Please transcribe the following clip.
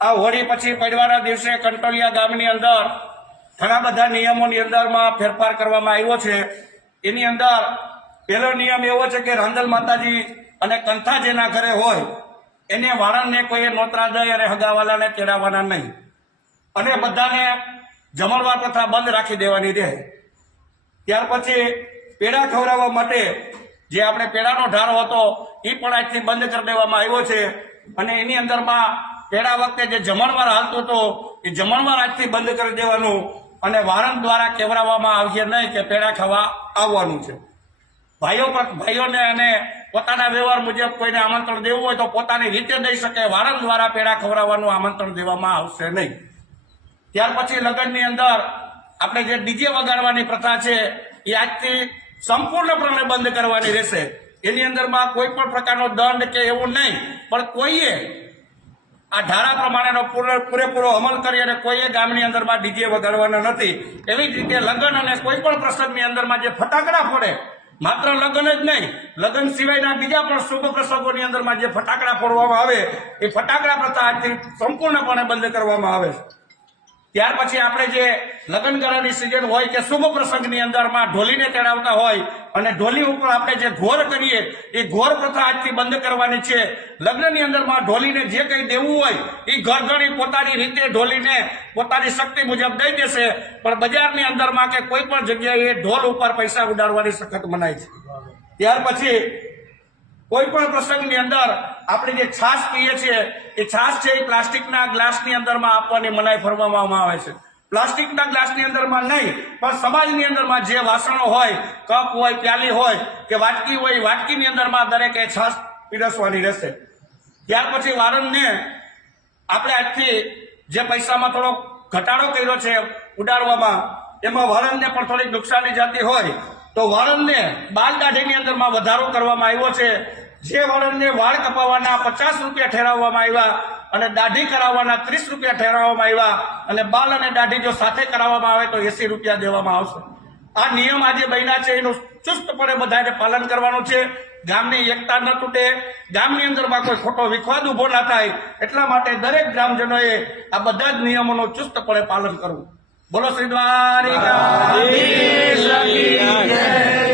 આ હોળી પછી પડવાના દિવસે કંટોલિયા ગામની અંદર ઘણા બધા નિયમોની અંદરમાં ફેરફાર કરવામાં આવ્યો છે। એની અંદર પહેલો નિયમ એવો છે કે રાંદલ માતાજી અને કંથા જેના ઘરે હોય એને વાળંદને કોઈ નોતરા દઈ અને હગાવાલાને તેડાવવાના નહીં અને બધાને જમણવાર પ્રથા બંધ રાખી દેવાની રહે। ત્યાર પછી પેડા ખવડાવવા માટે જે આપણે પેડાનો ઢારો હતો એ પણ આજથી બંધ કરી દેવામાં આવ્યો છે અને એની અંદરમાં પેડા વખતે જે જમણવાર હાલતો હતો એ જમણવાર આજથી બંધ કરી દેવાનું અને વાળંદ દ્વારા કહેવડાવવામાં આવશે નહીં કે પેડા ખાવા આવવાનું છે। ભાઈઓને અને પોતાના વ્યવહાર મુજબ કોઈને આમંત્રણ દેવું હોય તો પોતાની રીતે દઈ શકે, વાળંદ દ્વારા પેડા ખવડાવવાનું આમંત્રણ દેવામાં આવશે નહીં। ત્યાર પછી લગ્નની અંદર આપણે જે ડીજે વગાડવાની પ્રથા છે એ આજથી સંપૂર્ણપણે બંધ કરવાની રહેશે। એની અંદરમાં કોઈ પણ પ્રકારનો દંડ કે એવું નહીં, પણ કોઈએ આ ધારા પ્રમાણેનો પૂરેપૂરો અમલ કરી અને કોઈએ ગામની અંદરમાં ડીજે વગાડવાના નથી। એવી જ રીતે લગ્ન અને કોઈ પણ પ્રસંગની અંદરમાં જે ફટાકડા ફોડે, માત્ર લગ્ન જ નહીં, લગ્ન સિવાયના બીજા પણ શુભ પ્રસંગોની અંદરમાં જે ફટાકડા ફોડવામાં આવે એ ફટાકડા પ્રથા આજથી સંપૂર્ણપણે બંધ કરવામાં આવે છે। ત્યાર પછી આપણે જે લગ્નગાળાની સિઝન હોય કે શુભ પ્રસંગની અંદરમાં ઢોલીને તેડાવતા હોય અને ઢોલી ઉપર આપણે જે ઘોર કરીએ એ ઘોર પ્રથા આજથી બંધ કરવાની છે। લગ્નની અંદરમાં ઢોલીને જે કંઈ દેવું હોય એ ઘરઘણી પોતાની રીતે ઢોલીને પોતાની શક્તિ મુજબ દઈ દેશે, પણ બજારની અંદરમાં કે કોઈ પણ જગ્યાએ ઢોલ ઉપર પૈસા ઉડાડવાની સખત મનાય છે। ત્યાર પછી કોઈ પણ પ્રસંગની અંદર આપણે જે છાશ પીએ છીએ એ છાશ છે એ પ્લાસ્ટિકના ગ્લાસની અંદરમાં આપવાની મનાઈ ફરમાવવામાં આવે છે। પ્લાસ્ટિકના ગ્લાસની અંદરમાં નહીં, પણ સમાજની અંદરમાં જે વાસણો હોય, કપ હોય, પ્યાલી હોય કે વાટકી હોય, વાટકીની અંદરમાં દરેકે છાશ પીરસવાની રહેશે। ત્યાર પછી વાળંદને આપણે આજથી જે પૈસામાં થોડો ઘટાડો કર્યો છે ઉડાડવામાં, એમાં વાળંદને પણ થોડીક નુકસાની જતી હોય તો વાળંદને બાલ દાઢીની અંદરમાં વધારો કરવામાં આવ્યો છે। જે વાળંદને વાળ કપાવવાના 50 રૂપિયા ઠેરવવામાં આવ્યા અને દાઢી કરાવવાના 30 રૂપિયા ઠેરવવામાં આવ્યા અને બાલ અને દાઢી જો સાથે કરાવવામાં આવે તો 80 રૂપિયા દેવામાં આવશે। આ નિયમ આજે બન્યા છે એનું ચુસ્તપણે બધાને પાલન કરવાનું છે। ગામની એકતા ન તૂટે, ગામની અંદરમાં કોઈ ખોટો વિખવાદ ઉભો ના થાય એટલા માટે દરેક ગ્રામજનોએ આ બધા જ નિયમોનું ચુસ્તપણે પાલન કરવું। બોલો શ્રી દ્વારિકાધીશ કી જય।